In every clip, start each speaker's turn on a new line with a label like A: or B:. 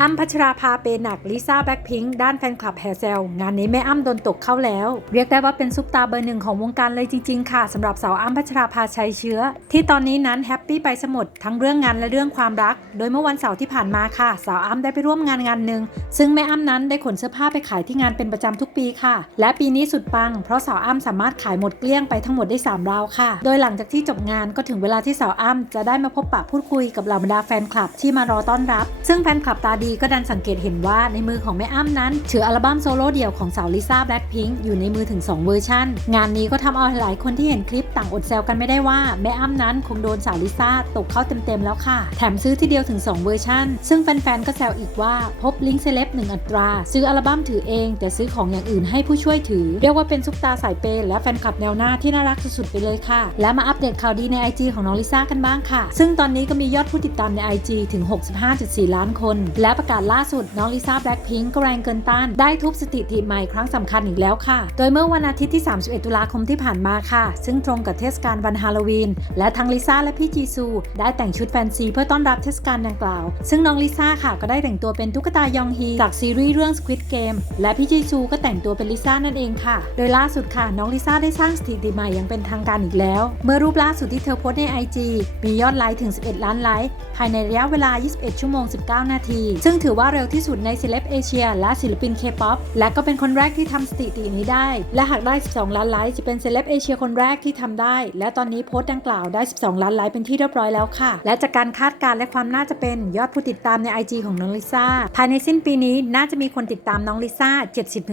A: อ้ำพัชราภาเปย์หนักลิซ่าแบล็คพิงค์ด้านแฟนคลับแห่แซวงานนี้แม่อ้ำโดนตกเข้าแล้ว เรียกได้ว่าเป็นซุปตาเบอร์หนึ่งของวงการเลยจริง ๆ ค่ะสำหรับสาวอ้ำพัชราภาชัยเชื้อ ที่ตอนนี้นั้นแฮปปี้ไปสมดทั้งเรื่องงานและเรื่องความรัก โดยเมื่อวันเสาร์ที่ผ่านมาค่ะ สาวอ้ำได้ไปร่วมงานงานหนึ่งซึ่งแม่อ้ำนั้นได้ขนเสื้อผ้าไปขายที่งานเป็นประจำทุกปีค่ะ และปีนี้สุดปัง เพราะสาวอ้ำสามารถขายหมดเกลี้ยงไปทั้งหมดได้สามราวค่ะ โดยหลังจากที่จบงานก็ถึงเวลาที่สาวอ้ำจะได้มาพบปะพูดคุยกับเหล่าบรรดาแฟนคลับที่มารอต้อนรับ ซึ่งแฟนคลับตาดก็ดันสังเกตเห็นว่าในมือของแม่อ้ำนั้นถืออัลบั้มโซโล่เดี่ยวของสาวลิซ่าแบล็คพิงค์อยู่ในมือถึง 2 เวอร์ชันงานนี้ก็ทำเอาหลายคนที่เห็นคลิปต่างอดแซวกันไม่ได้ว่าแม่อ้ำนั้นคงโดนสาวลิซ่าตกเข้าเต็มๆแล้วค่ะ แถมซื้อที่เดียวถึง 2 เวอร์ชันซึ่งแฟนๆก็แซวอีกว่าพบลิงก์เซเลบหนึ่งอัตรา ซื้ออัลบั้มถือเอง แต่ซื้อของอย่างอื่นให้ผู้ช่วยถือ เรียกว่าเป็นซุปตาสายเปย์และแฟนคลับแนวหน้าที่น่ารักสุดๆไปเลยค่ะ และมาอัปเดตข่าวดีใน IG ของน้องลิซ่ากันบ้างค่ะ ซึ่งตอนนี้ก็มียอดผู้ติดตามใน IG ถึง 65.4 ล้านคน และประกาศล่าสุด น้องลิซ่าแบล็คพิงก็แรงเกินต้าน ได้ทุบสถิติใหม่ครั้งสำคัญอีกแล้วค่ะ โดยเมื่อวันอาทิตย์ที่ 31 ตุลาคมที่ผ่านมาค่ะ ซึ่งตรงกับเทศกาลวันฮาโลวีน และทั้งลิซ่าและพี่จีซู ได้แต่งชุดแฟนซีเพื่อต้อนรับเทศกาลดังกล่าว ซึ่งน้องลิซ่าค่ะก็ได้แต่งตัวเป็นตุ๊กตายองฮีจากซีรีส์เรื่อง Squid Game และพี่จีซูก็แต่งตัวเป็นลิซ่านั่นเองค่ะ โดยล่าสุดค่ะน้องลิซ่าได้สร้างสถิติใหม่อย่างเป็นทางการอีกแล้ว เมื่อรูปล่าสุดที่เธอโพสใน IG มียอดไลค์ถึง 11 ล้านไลค์ภายในระยะเวลา 21 ชั่วโมง 19 นาทีซึ่งถือว่าเร็วที่สุดในศิลปเอเชีย และศิลปินเคป๊อปและก็เป็นคนแรกที่ทำสถิตินี้ได้ และหากได้ 12 ล้านไลค์จะเป็นเซเลบเอเชียคนแรกที่ทำได้ และตอนนี้โพสต์ดังกล่าวได้ 12 ล้านไลค์เป็นที่เรียบร้อยแล้วค่ะ และจากการคาดการณ์และความน่าจะเป็นยอดผู้ติดตามใน IG ของน้องลิซ่าภายในสิ้นปีนี้น่าจะมีคนติดตามน้องลิซ่า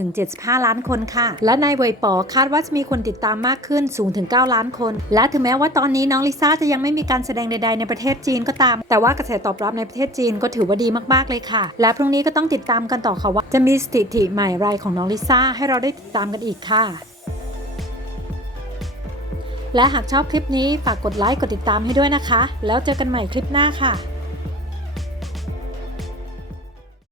A: 70-75 ล้านคนค่ะ และในเวยปอคาดว่าจะมีคนติดตามมากขึ้นสูงถึง 9 ล้านคน และถึงแม้ว่าตอนนี้น้องลิซ่าจะยังไม่มีการแสดงใด ๆ ในประเทศจีนก็ตาม แต่ว่ากระแสตอบรับในประเทศจีนก็ถือว่าดีมากๆเลยค่ะ และพรุ่งนี้ก็ต้องติดตามกันต่อค่ะว่าจะมีสถิติใหม่รายของน้องลิซ่าให้เราได้ติดตามกันอีกค่ะ และหากชอบคลิปนี้ฝากกดไลค์กดติดตามให้ด้วยนะคะ แล้วเจอกันใหม่คลิปหน้าค่ะ